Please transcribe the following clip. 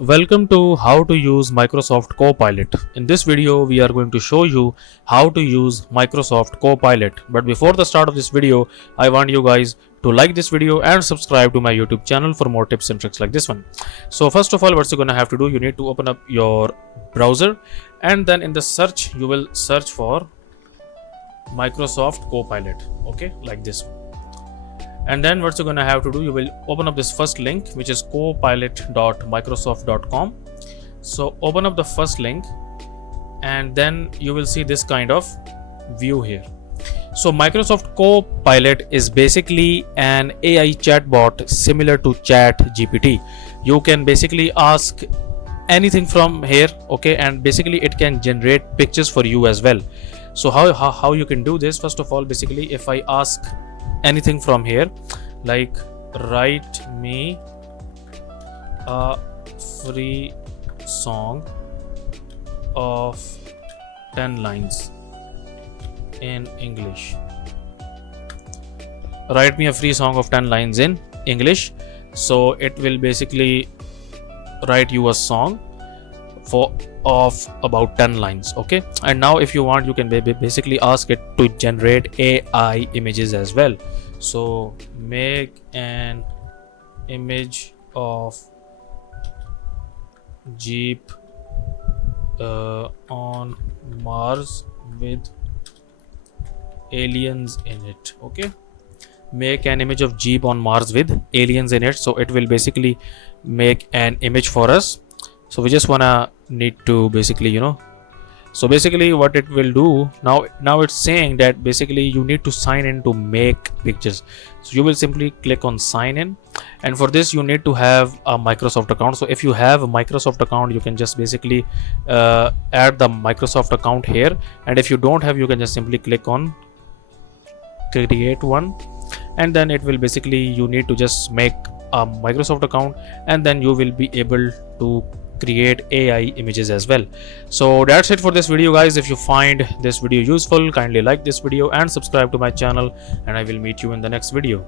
Welcome to how to use Microsoft Copilot. In this video, we are going to show you how to use Microsoft Copilot. But before the start of this video, I want you guys to like this video and subscribe to my YouTube channel for more tips and tricks like this one. So first of all, what you're going to have to do, you need to open up your browser and then in the search, you will search for Microsoft Copilot. Okay, like this one. And then what you're going to have to do, you will open up this first link, which is copilot.microsoft.com. So open up the first link and then you will see this kind of view here. So Microsoft Copilot is basically an AI chatbot similar to ChatGPT. You can basically ask anything from here, okay, and basically it can generate pictures for you as well. So how you can do this? First of all, basically if I ask anything from here, like write me a free song of 10 lines in English. Write me a free song of 10 lines in English. So it will basically write you a song of about 10 lines. Okay, and now if you want, you can basically ask it to generate AI images as well. So make an image of Jeep on Mars with aliens in it. Okay, make an image of Jeep on Mars with aliens in it. So it will basically make an image for us. So we just need to basically, so basically what it will do now it's saying that basically you need to sign in to make pictures. So you will simply click on sign in, and for this you need to have a Microsoft account. So if you have a Microsoft account, you can just basically add the Microsoft account here, and if you don't have, you can just simply click on create one, and then it will basically, you need to just make a Microsoft account, and then you will be able to create AI images as well. So that's it for this video, guys. If you find this video useful, kindly like this video and subscribe to my channel, and I will meet you in the next video.